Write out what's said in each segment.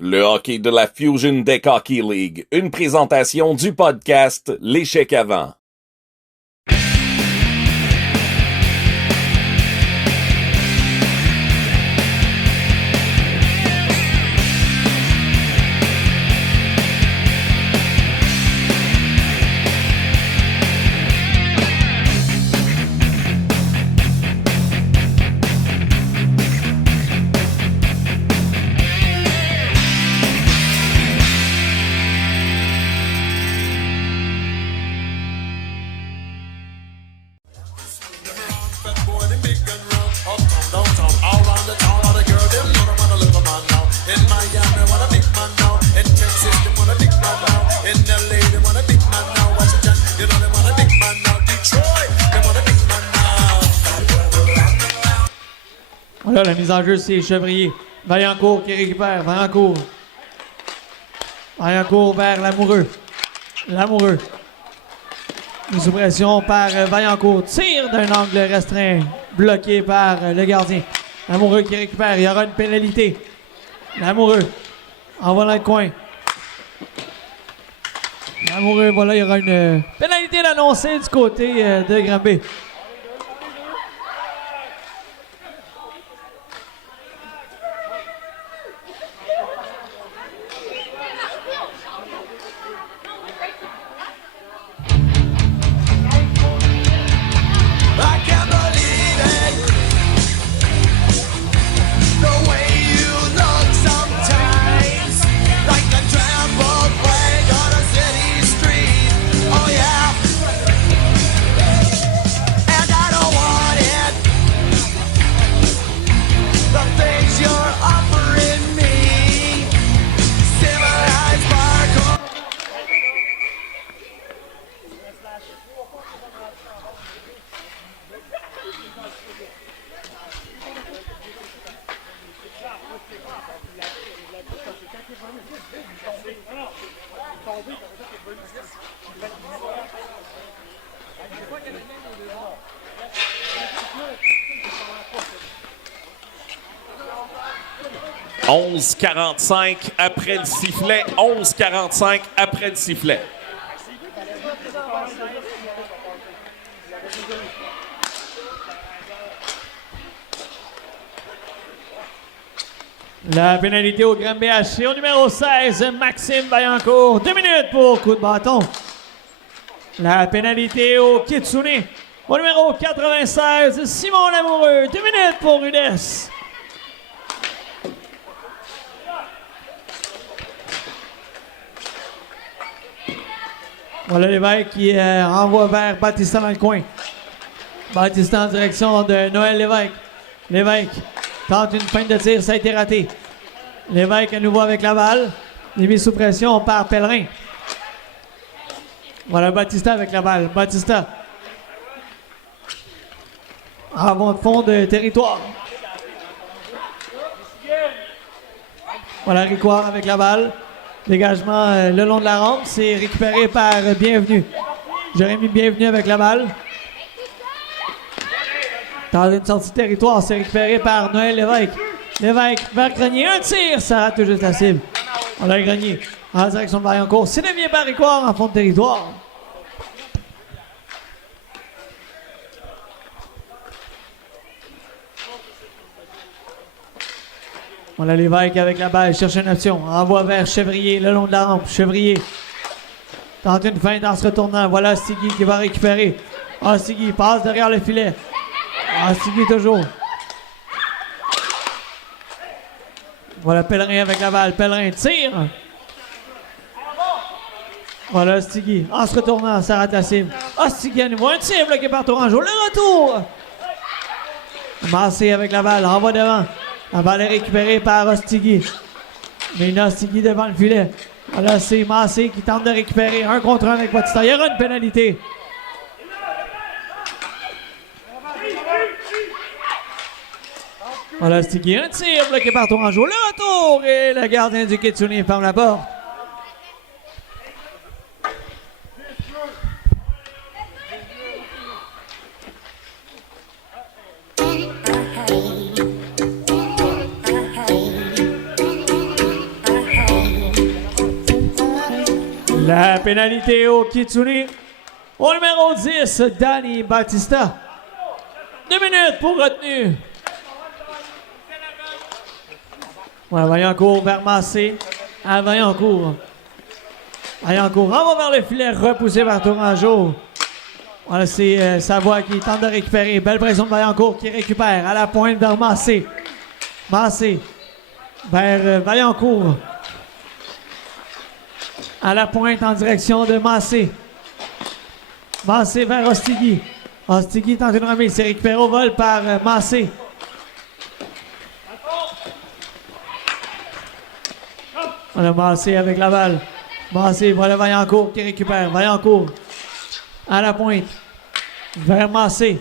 Le hockey de la Fusion Deck Hockey League. Une présentation du podcast L'échec avant. Voilà, la mise en jeu, c'est Chevrier. Vaillancourt qui récupère. Vaillancourt vers Lamoureux. Mise sous pression par Vaillancourt. Tire d'un angle restreint. Bloqué par le gardien. Lamoureux qui récupère. Il y aura une pénalité. Lamoureux envoie dans le coin. Lamoureux, voilà, il y aura une pénalité d'annoncer du côté de Granby. « 11:45 après le sifflet. 11:45 après le sifflet. La pénalité au Grand BHC au numéro 16, Maxime Vaillancourt. 2 minutes pour coup de bâton. La pénalité au Kitsune au numéro 96, Simon Lamoureux. 2 minutes pour Rudess. Voilà Lévesque qui envoie vers Baptista dans le coin. Baptista en direction de Noël Lévesque. Lévesque tente une feinte de tir, ça a été raté. Lévesque à nouveau avec la balle. Il est mis sous pression par Pellerin. Voilà Baptista avec la balle. Baptista. Avant de fond de territoire. Voilà Ricoire avec la balle. Dégagement le long de la rampe. C'est récupéré par Bienvenu. Jérémy Bienvenu avec la balle. Dans une sortie de territoire, c'est récupéré par Noël Lévesque. Lévesque vers Grenier. Un tir, ça rate tout juste la cible. On a Grenier en direction de Vaillancourt. C'est dévié par Ricoire en fond de territoire. Voilà Lévesque avec la balle, cherche une option. Envoie vers Chevrier le long de la rampe. Chevrier tente une feinte en se retournant. Voilà Stigui qui va récupérer. Stigui passe derrière le filet. Stigui toujours. Voilà Pellerin avec la balle. Pellerin tire. Voilà Stigui en se retournant, ça rate la cible. Stigui à nouveau un tir bloqué par Tourangeau. Le retour. Massé avec la balle, envoie devant. La balle est récupérée par Ostigui. Mais Ostigui devant le filet. Voilà, c'est Massé qui tente de récupérer 1 contre 1 avec Baptista. Il y aura une pénalité. Voilà, Ostigui, un tir bloqué par Tourangeau. Le retour et le gardien du Kitsune ferme la porte. La pénalité au Kitsune. Au numéro 10, Danny Batista. 2 minutes pour retenue. Voilà, Vaillancourt vers Massé. À Vaillancourt. Vaillancourt renvoie vers le filet, repoussé par Tourangeau. Voilà, c'est Savoie qui tente de récupérer. Belle pression de Vaillancourt qui récupère à la pointe vers Massé. Massé vers Vaillancourt. À la pointe en direction de Massé. Massé vers Ostigui. Ostigui tente une remise. C'est récupéré au vol par Massé. Voilà Massé avec la balle. Massé, voilà Vaillancourt qui récupère. Vaillancourt à la pointe. Vers Massé.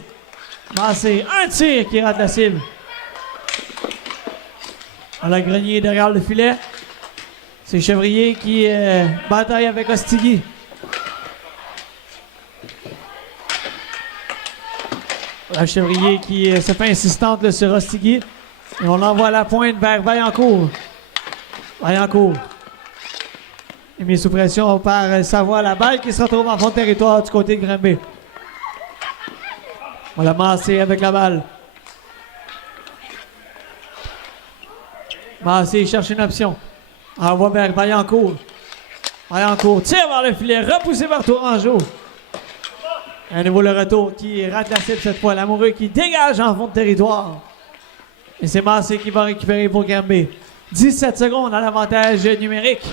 Massé, un tir qui rate la cible. Voilà Grenier derrière le filet. C'est Chevrier qui bataille avec Ostigui. La Chevrier qui se fait insistante là, sur Ostigui. Et on l'envoie à la pointe vers Vaillancourt. Vaillancourt. Il est mis sous pression par Savoie. La balle qui se retrouve en fond de territoire du côté de Granby. Voilà Massé avec la balle. Massé cherche une option. Envoie vers Vaillancourt. Vaillancourt tire vers le filet. Repoussé par Tourangeau. À nouveau le retour qui rate la cible cette fois. Lamoureux qui dégage en fond de territoire. Et c'est Massé qui va récupérer pour Granby. 17 secondes à l'avantage numérique.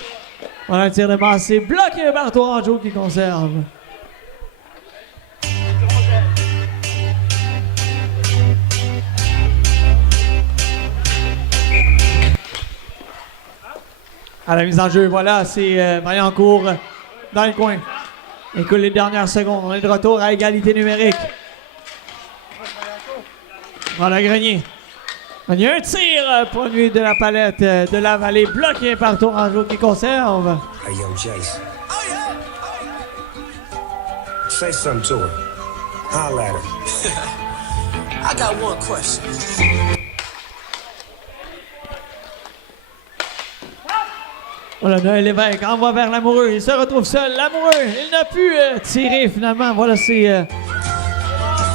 Voilà un tir de Massé bloqué par Tourangeau qui conserve. À la mise en jeu, voilà, c'est Vaillancourt dans le coin. Écoute les dernières secondes. On est de retour à égalité numérique. Voilà Grenier. Grenier, un tir produit de la palette de la vallée, bloqué par Tourangeau qui conserve. Hey, yo, Jace. Say something to her. Holla at her. I got one question. Voilà, Noël Lévesque envoie vers Lamoureux. Il se retrouve seul. Lamoureux, il n'a pu tirer finalement. Voilà, c'est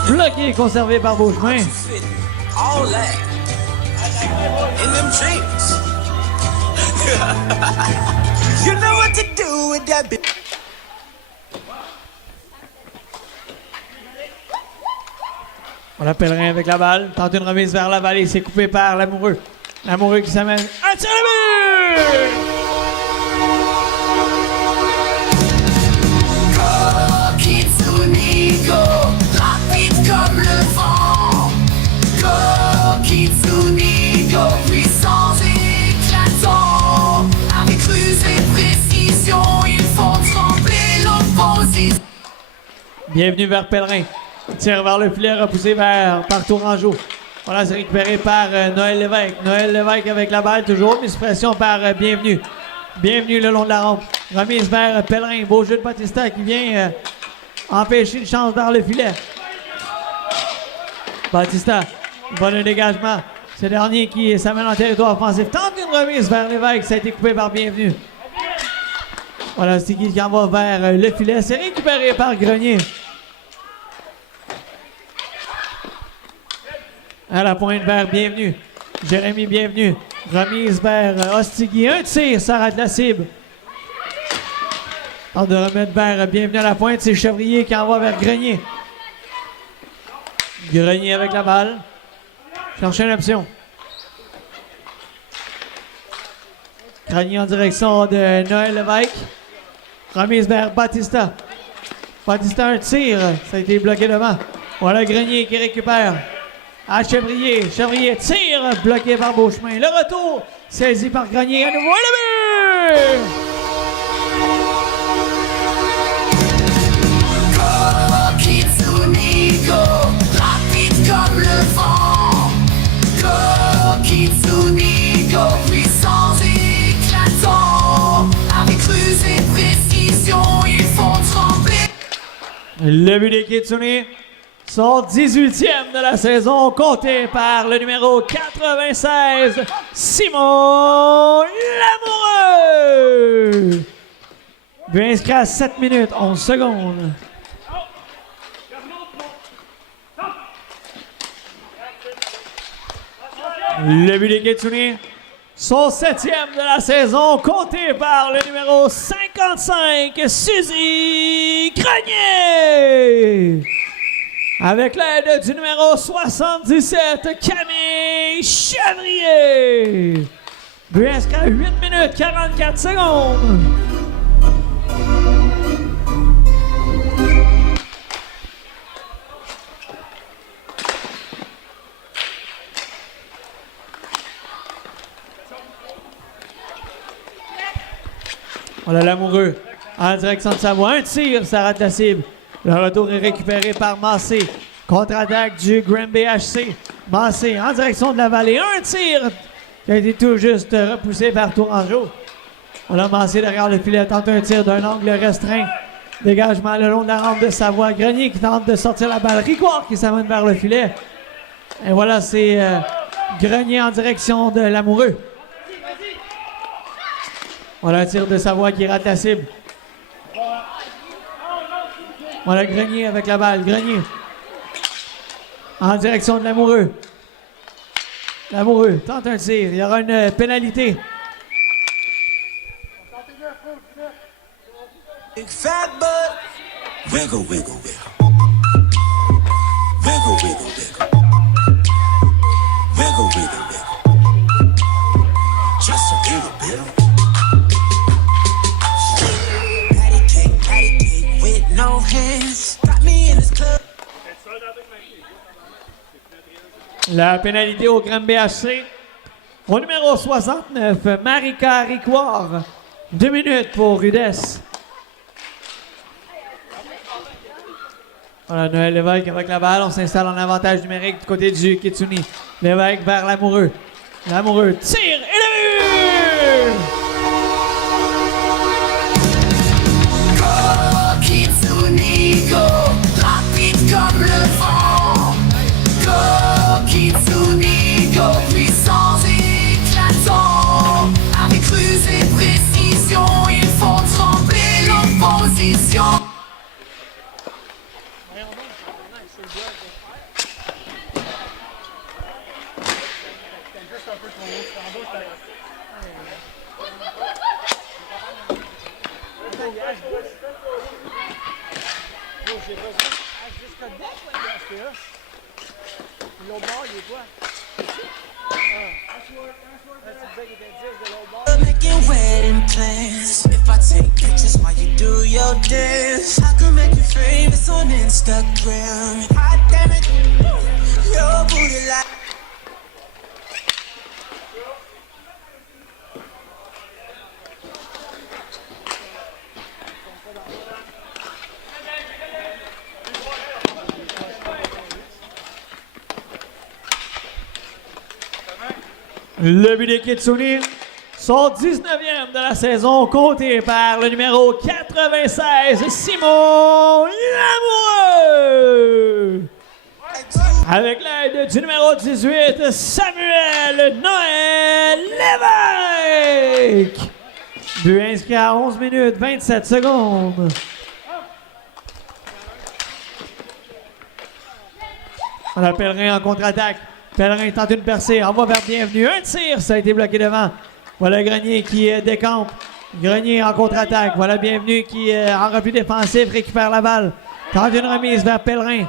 bloqué et conservé par Beauchemin. All that in them jeans. You know what to do with that bitch. Voilà, Pellerin avec la balle. Tente une remise vers la vallée. C'est coupé par Lamoureux. Lamoureux qui s'amène. Un tir de but! Rapide comme le vent, go Kitsune, go puissant et éclatant. Avec ruse et précision, ils font trembler l'opposition. Bienvenue vers Pellerin. Tire vers le filet, repoussé par Tourangeau. Voilà, c'est récupéré par Noël Lévesque. Noël Lévesque avec la balle, toujours mise pression par Bienvenue. Bienvenue le long de la rampe. Remise vers Pellerin. Beau jeu de Batista qui vient empêcher une chance vers le filet. Batista, bon dégagement. Ce dernier qui s'amène en territoire offensif. Tente une remise vers Lévesque. Ça a été coupé par Bienvenue. Voilà, c'est qui envoie vers le filet. C'est récupéré par Grenier. À la pointe vers Bienvenue. Jérémy Bienvenue. Remise vers Ostigui. Un tir, ça rate la cible. Tente de remettre vers Bienvenue à la pointe. C'est Chevrier qui envoie vers Grenier. Grenier avec la balle. Chercher une option. Grenier en direction de Noël Lévesque. Remise vers Batista. Batista, un tir. Ça a été bloqué devant. Voilà Grenier qui récupère. À Chevrier. Chevrier tire. Bloqué par Beauchemin. Le retour. Saisi par Grenier. À nouveau le but! Rapide comme le vent, go Kitsune, go puissant et éclatant. Avec ruse et précision, ils font trembler. Le but des Kitsune, son 18e de la saison, compté par le numéro 96, Simon Lamoureux. But inscrit à 7 minutes, 11 secondes. Le but des Kitsune, son 7e de la saison, compté par le numéro 55, Suzy Grenier. Avec l'aide du numéro 77, Camille Chevrier. But inscrit à 8 minutes 44 secondes. On a l'amoureux en direction de Savoie. Un tir, ça rate la cible. Le retour est récupéré par Massé. Contre-attaque du Grand BHC. Massé en direction de la vallée. Un tir qui a été tout juste repoussé par Tourangeau. On a Massé derrière le filet. Tente un tir d'un angle restreint. Dégagement le long de la rampe de Savoie. Grenier qui tente de sortir la balle. Ricoire qui s'amène vers le filet. Et voilà, c'est Grenier en direction de l'amoureux. Voilà un tir de Savoie qui rate la cible. Voilà Grenier avec la balle. Grenier. En direction de l'amoureux. L'amoureux tente un tir. Il y aura une pénalité. Big fat butt. Wiggle, wiggle, wiggle. Wiggle, wiggle, wiggle. Wiggle, wiggle, wiggle. Just a little bit. Patty cake with no hands. Got me in this club. La pénalité au Grand BHC. Au numéro 69, Marika Ricoire. 2 minutes pour Rudesse. Voilà, Noël Lévesque avec la balle. On s'installe en avantage numérique du côté du Kitsune. Lévesque vers l'amoureux. L'amoureux tire et le but! Go, Kitsune, go, rapide comme le vent. Go, Kitsune, go, puissance éclatant. Avec ruse et précision, ils font trembler l'opposition. Making wedding plans. If I take pictures while you do your dance, I can make you famous on Instagram. Hot damn it, your booty like. Le but des Kitsune, son 19e de la saison, compté par le numéro 96, Simon Lamoureux. Avec l'aide du numéro 18, Samuel Noël Lévesque. But inscrit à 11 minutes 27 secondes. On a Pellerin en contre-attaque. Pellerin tente une percée, envoie vers Bienvenue. Un tir, ça a été bloqué devant. Voilà Grenier qui décampe. Grenier en contre-attaque. Voilà Bienvenue qui, en repli défensif, récupère la balle. Tente une remise vers Pellerin.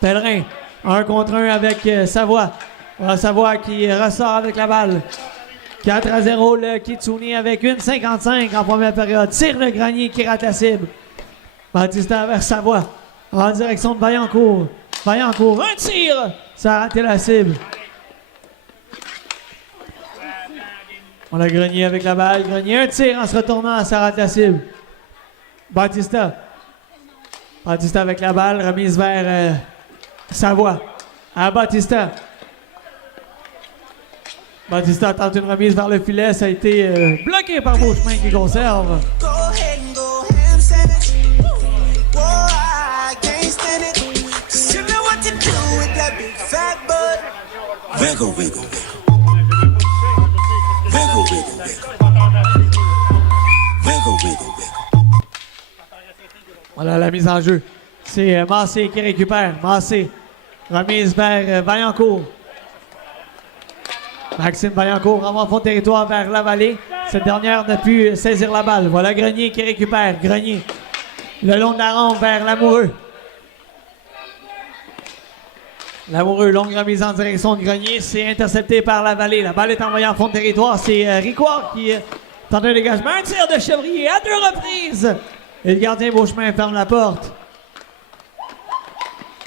Pellerin, 1 contre 1 avec Savoie. Voilà Savoie qui ressort avec la balle. 4-0 le Kitsune avec 1,55 en première période. Tire le Grenier qui rate la cible. Batista vers Savoie. En direction de Vaillancourt. Vaillancourt, un tir! Ça a raté la cible. On a Grenier avec la balle. Grenier, un tir en se retournant, ça rate la cible. Batista. Batista avec la balle, remise vers Savoie. À Batista. Batista tente une remise vers le filet. Ça a été bloqué par Beauchemin qui conserve. Go ahead and go ham sandwich. Whoa, I can't stand it. Just you know what to do with that big fat butt. Wiggle, wiggle, wiggle. Wiggle, wiggle, wiggle. Wiggle, wiggle, wiggle. Voilà la mise en jeu. C'est Massé qui récupère. Massé. Remise vers Vaillancourt. Maxime Vaillancourt renvoie fond de territoire vers la vallée. Cette dernière n'a pu saisir la balle. Voilà Grenier qui récupère. Grenier. Le long de la rampe vers Lamoureux. Lamoureux, longue remise en direction de Grenier. C'est intercepté par la vallée. La balle est envoyée en fond de territoire. C'est Ricoire qui tente un dégagement. Un tir de Chevrier à 2 reprises. Et le gardien Beauchemin ferme la porte.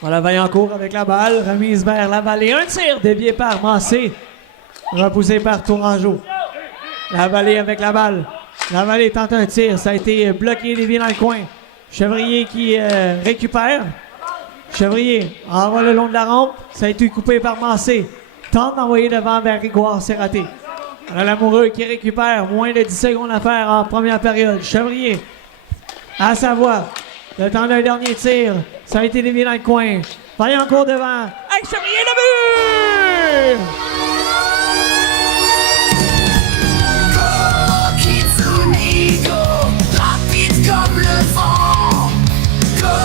Voilà Vaillancourt avec la balle. Remise vers la vallée. Un tir dévié par Massé. Repoussé par Tourangeau. La vallée avec la balle. La vallée tente un tir. Ça a été bloqué, dévié dans le coin. Chevrier qui récupère. Chevrier envoie le long de la rampe. Ça a été coupé par Massé. Tente d'envoyer devant vers Ricoire. C'est raté. Voilà Lamoureux qui récupère. Moins de 10 secondes à faire en première période. Chevrier à sa voix. Le temps d'un dernier tir. Ça a été dévié dans le coin. Vaillancourt devant. Avec Chevrier, le but! Kitsune Go, rapide comme le vent. Go,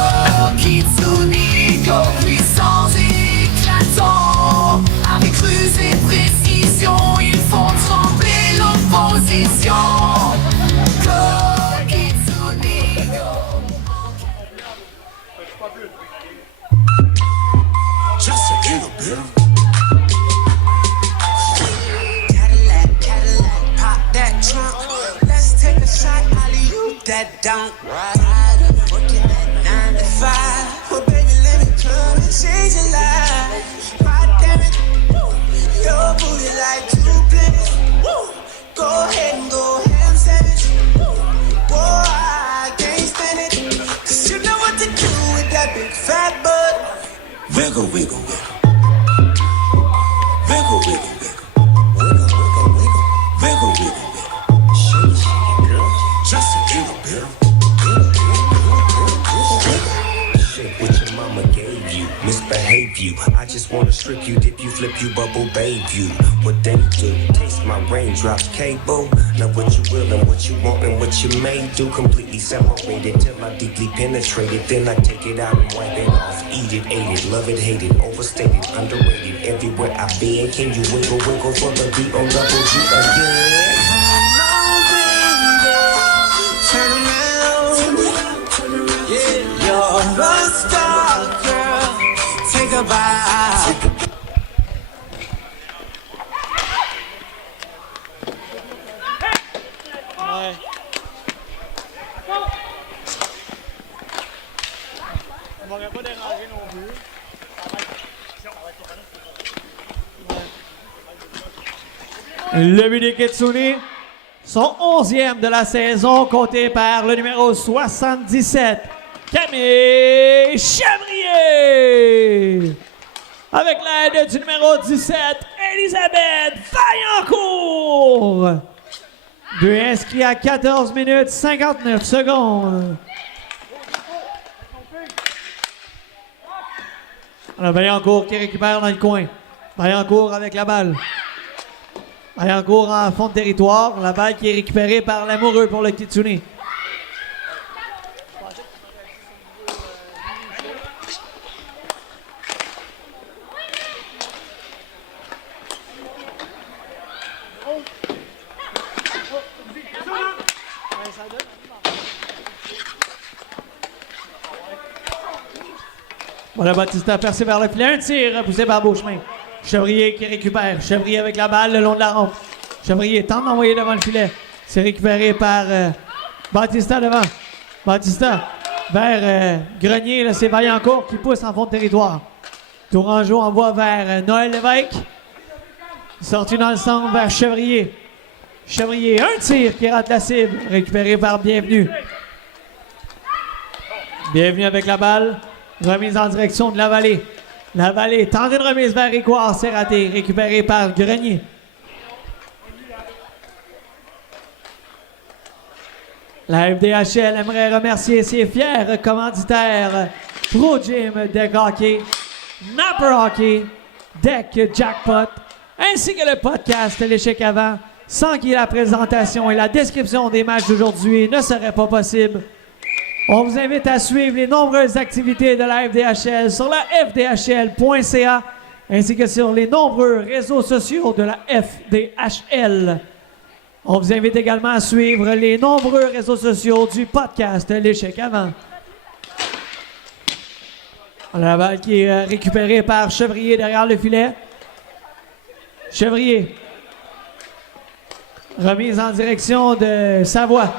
Kitsune Go, puissant et éclatant. Avec ruse et précision, ils font trembler l'opposition. Go, Kitsune Go. Just a little bit. Cadillac, Cadillac, pop that trunk. Let's take a shot, alley-oop that dunk. Tired of working at 9 to 5. Well, baby, let me come and change your life. Hot damn it, woo. Your booty like 2 planets. Woo. Go ahead and go ham sandwich. Woo. Boy, I can't stand it. 'Cause you know what to do with that big fat butt. Wiggle, wiggle, wiggle. Wiggle, wiggle, wiggle. Wiggle, wiggle, wiggle. Wiggle, wiggle, wiggle. Shake, shake, girl. Just a little bit. Shake what your mama gave you, misbehave you. I just wanna strip you, dip you, flip you, bubble babe you. What they do, taste my raindrops, cable. Now what you will and what you want and what you may do. Completely separated till I deeply penetrate it. Then I take it out and wipe it off. Eat it, ate it, love it, hate it, overstated, underrated. Everywhere I've been, can you wiggle, wiggle for the beat on double G again? Turn around. Yeah, you're a star, girl. Take a bite. Le but des Kitsune, son 11e de la saison, compté par le numéro 77, Camille Chevrier. Avec l'aide du numéro 17, Elisabeth Vaillancourt. But inscrit à 14 minutes 59 secondes. Alors, Vaillancourt qui récupère dans le coin. Vaillancourt avec la balle. Vaillancourt en fond de territoire. La balle qui est récupérée par Lamoureux pour le Kitsune. Voilà, Batista percé vers le filet. Un tir poussé par Beauchemin. Chevrier qui récupère. Chevrier avec la balle le long de la rampe. Chevrier tente d'envoyer devant le filet. C'est récupéré par Batista devant. Batista vers Grenier. Là, c'est Vaillancourt qui pousse en fond de territoire. Tourangeau envoie vers Noël Lévesque. Sorti dans le centre vers Chevrier. Chevrier, un tir qui rate la cible. Récupéré par Bienvenu. Bienvenu avec la balle. Remise en direction de la vallée. La vallée tente une remise vers Ricoire. C'est raté. Récupéré par Grenier. La FDHL aimerait remercier ses fiers commanditaires Pro Gym Deck Hockey, Napper Hockey, Deck Jackpot, ainsi que le podcast L'échec avant, sans qui la présentation et la description des matchs d'aujourd'hui ne seraient pas possibles. On vous invite à suivre les nombreuses activités de la FDHL sur la fdhl.ca ainsi que sur les nombreux réseaux sociaux de la FDHL. On vous invite également à suivre les nombreux réseaux sociaux du podcast L'échec avant. La balle qui est récupérée par Chevrier derrière le filet. Chevrier. Remise en direction de Savoie.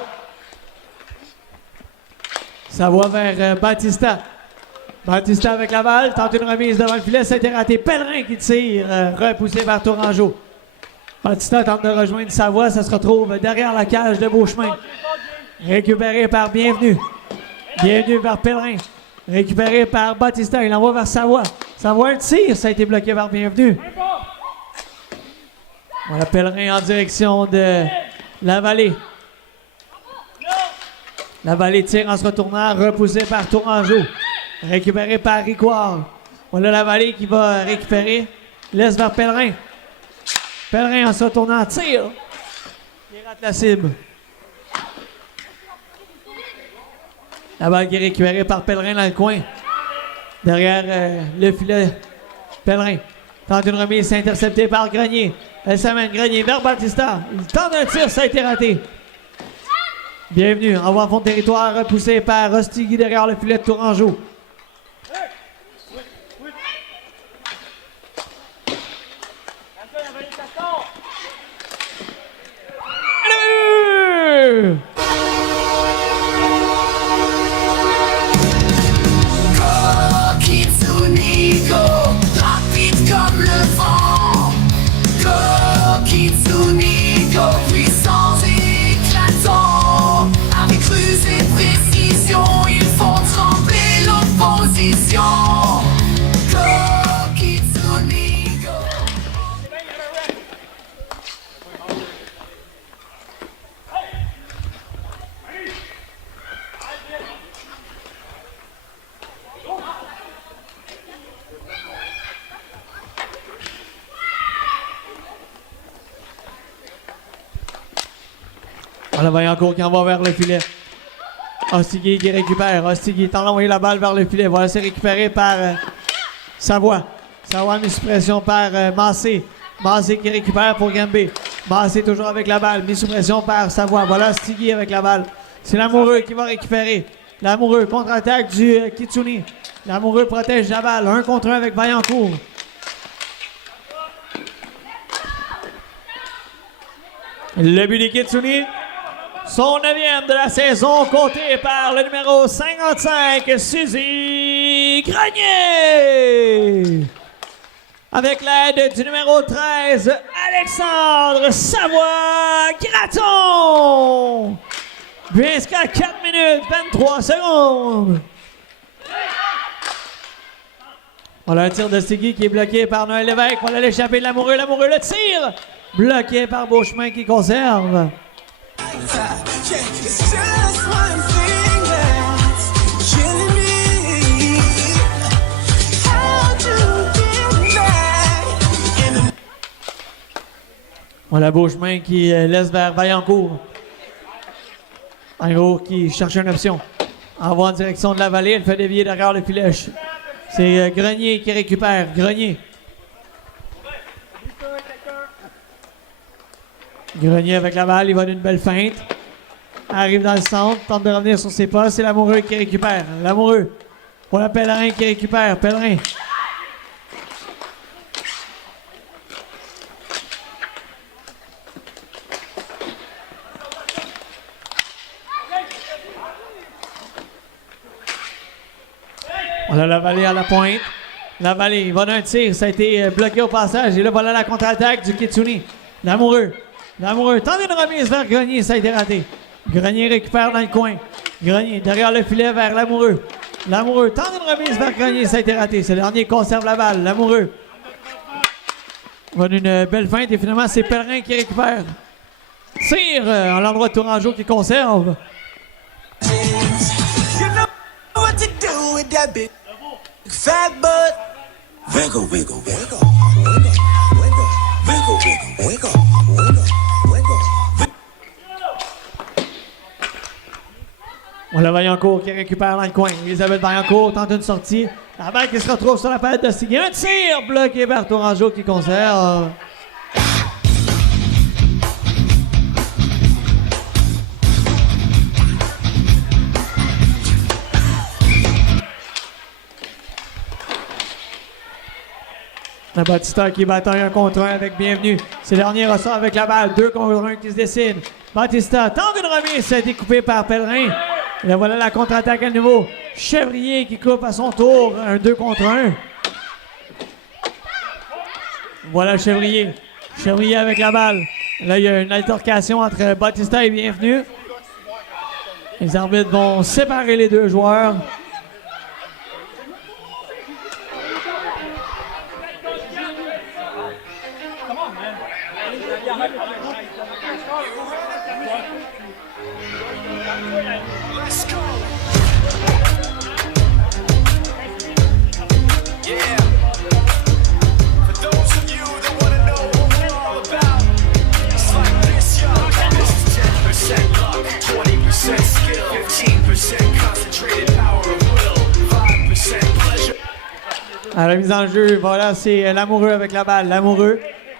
Savoie vers Batista. Batista avec la balle, tente une remise devant le filet, c'était raté. Pellerin qui tire, repoussé vers Tourangeau. Batista tente de rejoindre Savoie, ça se retrouve derrière la cage de Beauchemin. Récupéré par Bienvenu. Bienvenu vers Pellerin. Récupéré par Batista, il envoie vers Savoie. Savoie un tir, ça a été bloqué par Bienvenu. Voilà Pellerin en direction de Lavallée. Lavallée tire en se retournant, repoussé par Tourangeau. Récupéré par Ricoire. Voilà Lavallée qui va récupérer. Laisse vers Pellerin. Pellerin en se retournant, tire. Il rate la cible. La balle qui est récupérée par Pellerin dans le coin. Derrière le filet. Pellerin tente une remise interceptée par Grenier. Elle s'amène Grenier vers Batista. Il tente un tir, ça a été raté. Bienvenue. Envoi en fond de territoire repoussé par Rostigui derrière le filet de Tourangeau. Kitsune Go, rapide comme le vent. Go, Kitsune Go, puissant et éclatant. Avec ruse et précision, ils font trembler l'opposition. Go, Kitsune Go. Voilà Vaillancourt qui envoie vers le filet. Ostigui qui récupère. Ostigui tente d'envoyer la balle vers le filet. Voilà, c'est récupéré par Savoie. Savoie mis sous pression par Massé. Massé qui récupère pour Gambé. Massé toujours avec la balle. Mis sous pression par Savoie. Voilà Ostigui avec la balle. C'est Lamoureux qui va récupérer. Lamoureux, contre-attaque du Kitsune. Lamoureux protège la balle. 1 contre 1 avec Vaillancourt. Le but des Kitsune. Son 9e de la saison, compté par le numéro 55, Suzy Grenier. Avec l'aide du numéro 13, Alexandre Savoie-Graton. But inscrit à 4 minutes, 23 secondes. Voilà un tir de Stigui qui est bloqué par Noël Lévesque. Voilà l'échappée de Lamoureux. Lamoureux le tire. Bloqué par Beauchemin qui conserve. Voilà Beauchemin qui laisse vers Vaillancourt. Vaillancourt qui cherche une option. Envoie en direction de la vallée. Elle fait dévier derrière le filet. C'est Grenier qui récupère. Grenier. Grenier avec la balle, il va d'une belle feinte. Arrive dans le centre, tente de revenir sur ses pas. C'est Lamoureux qui récupère. Lamoureux. Voilà Pellerin qui récupère. Pellerin. Voilà la vallée à la pointe. La vallée, il va d'un tir. Ça a été bloqué au passage. Et là, voilà la contre-attaque du Kitsune. Lamoureux. Lamoureux tente une remise vers Grenier, ça a été raté. Grenier récupère dans le coin. Grenier derrière le filet vers Lamoureux. Lamoureux tente une remise vers Grenier, ça a été raté. Ce dernier conserve la balle. Lamoureux. Va d'une belle feinte et finalement c'est Pellerin qui récupère. Tire à l'endroit de Tourangeau qui conserve. You know what to do with that big fat butt. Wiggle, wiggle, wiggle, wiggle, wiggle, wiggle, wiggle, wiggle, wiggle. Voilà Vaillancourt qui récupère dans le coin. Elisabeth Vaillancourt tente une sortie. La balle qui se retrouve sur la palette de Stigui. Un tir bloqué par Tourangeau qui conserve. La Batista qui bataille un contre un avec Bienvenue. Ces derniers ressort avec la balle. 2 contre 1 qui se dessinent. Batista tente une remise. Ça a été coupé par Pellerin. Et là, voilà la contre-attaque à nouveau. Chevrier qui coupe à son tour. Un 2 contre 1. Voilà Chevrier. Chevrier avec la balle. Là, il y a une altercation entre Batista et Bienvenue. Les arbitres vont séparer les deux joueurs. Let's go. Yeah. For those of you that want to know what we're all about, it's like this, yo. This is 10% luck, 20% skill, 15% concentrated power of will, 5% pleasure. À la mise en jeu, voilà, c'est Lamoureux avec la balle. Lamoureux,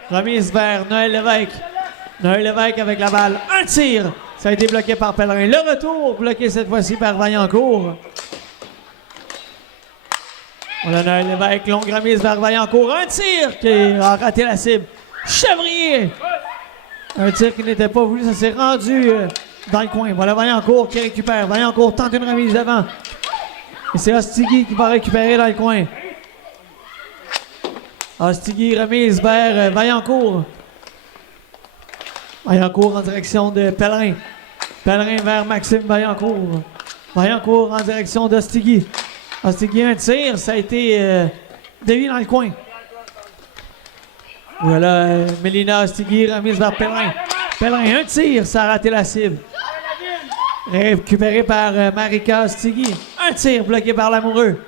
remise vers Noël Lévesque. Noël Lévesque avec la balle. Un tir! Ça a été bloqué par Pellerin. Le retour, bloqué cette fois-ci par Vaillancourt. Voilà Noël Lévesque, longue remise vers Vaillancourt. Un tir qui a raté la cible. Chevrier! Un tir qui n'était pas voulu, ça s'est rendu dans le coin. Voilà Vaillancourt qui récupère. Vaillancourt tente une remise devant. Et c'est Ostigui qui va récupérer dans le coin. Ostigui remise vers Vaillancourt. Vaillancourt en direction de Pellerin. Pellerin vers Maxime Vaillancourt. Vaillancourt en direction d'Ostigui. Ostigui un tir, ça a été dévié dans le coin. Voilà Mélina Ostigui remise vers Pellerin. Pellerin un tir, ça a raté la cible. Récupéré par Marika Ostigui. Un tir bloqué par Lamoureux.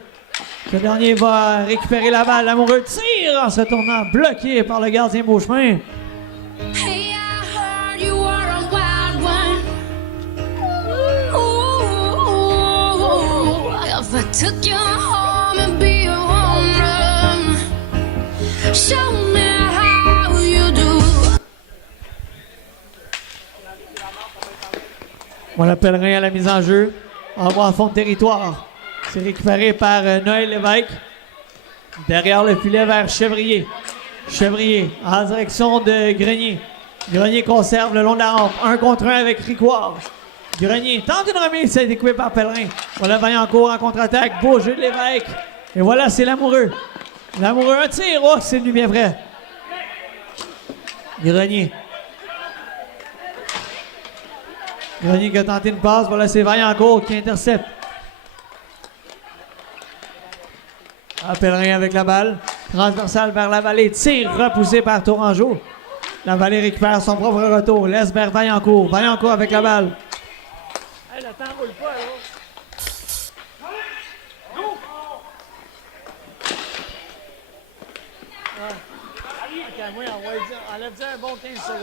Ce dernier va récupérer la balle. Lamoureux tire en se tournant, bloqué par le gardien Beauchemin. Hey, I heard you were a wild one. Ooh, if I took you home and be a home run, show me how you do. Voilà Pellerin à la mise en jeu. Envoie en fond de territoire. C'est récupéré par Noël Lévesque. Derrière le filet vers Chevrier. Chevrier en direction de Grenier. Grenier conserve le long de la rampe. 1 contre 1 avec Ricoire. Grenier tente une remise, c'est découpé par Pellerin. Voilà Vaillancourt en contre-attaque. Beau jeu de Lévesque. Et voilà, c'est Lamoureux. Lamoureux, un tir. Oh, c'est lui bien vrai. Grenier. Grenier qui a tenté une passe. Voilà, c'est Vaillancourt qui intercepte. Pellerin avec la balle. Transversale vers la vallée. Tir repoussé par Tourangeau. La vallée récupère son propre retour. Laisse vers Vaillancourt. Vaillancourt avec la balle. Hey, le temps roule pas, là. Enlève-y un bon 15 secondes.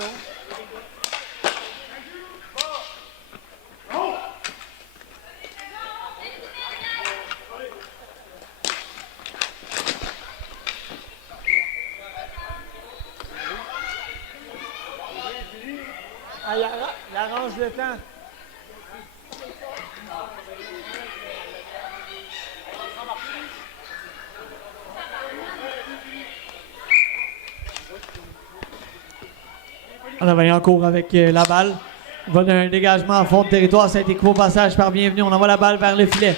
Ah, il arrange le temps. On a Vaillancourt avec la balle. Il va d'un dégagement en fond de territoire. Ça a été coupé au passage par Bienvenue. On envoie la balle vers le filet.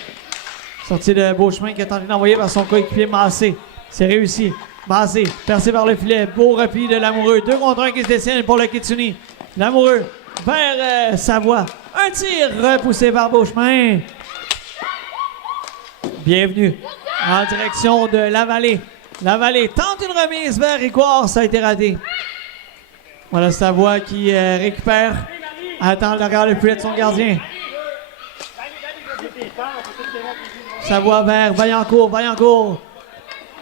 Sortie de Beauchemin qui a tenté d'envoyer vers son coéquipier Massé. C'est réussi. Massé, percé par le filet. Beau repli de Lamoureux. 2 contre 1 qui se dessinent pour le Kitsuni. Lamoureux vers Savoie. Un tir repoussé par Beauchemin. Bienvenue en direction de Lavallée. Lavallée tente une remise vers Ricoire. Ça a été raté. Voilà Savoie qui récupère. Attend derrière le filet de son gardien. Savoie vers Vaillancourt. Vaillancourt.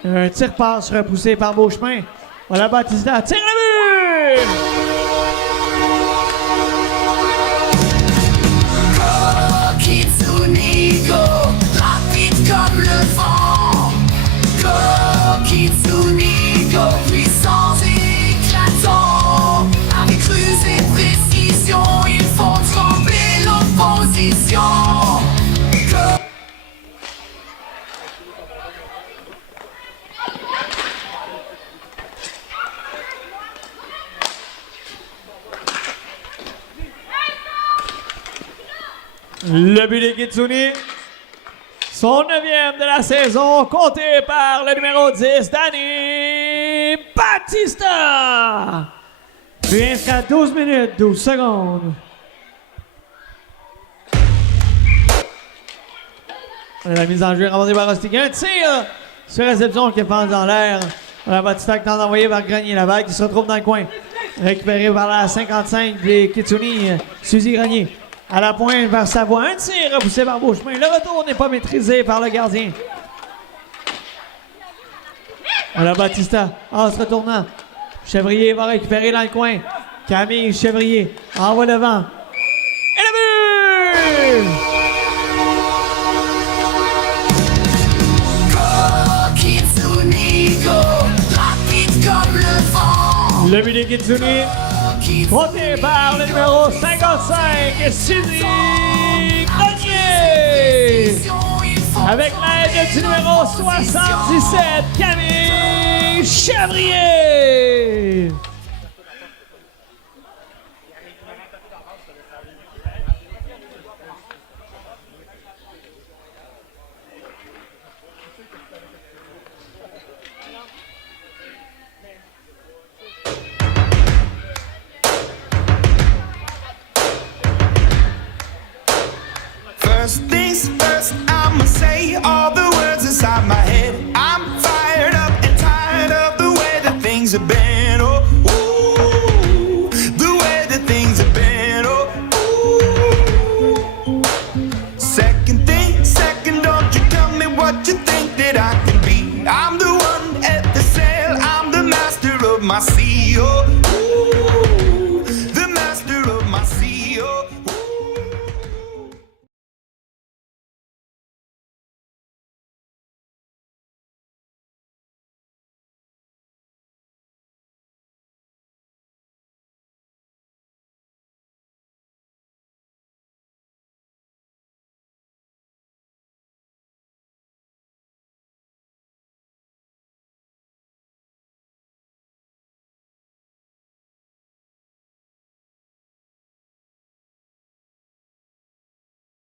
Un tir-passe repoussé par Beauchemin. Voilà Batista. Tire le but! Kitsune. position. Le but des Kitsune. Son 9e de la saison, compté par le numéro 10, Danny Batista. Puis inscrit à 12 minutes, 12 secondes. La mise en jeu ramassée par Rustic. Un tir sur réception qui passe dans l'air. La Batista qui tente d'envoyer par Grenier. La balle qui se retrouve dans le coin. Récupéré par la 55 des Kitsune, Suzy Grenier. À la pointe vers Savoie. Un tir repoussé par Beauchemin. Le retour n'est pas maîtrisé par le gardien. La Batista en se retournant. Chevrier va récupérer dans le coin. Camille Chevrier envoie le vent. Et le but! Le but des Kitsune, porté par le numéro 55, Suzy Grenier. Avec l'aide du numéro 77, Camille Chevrier. First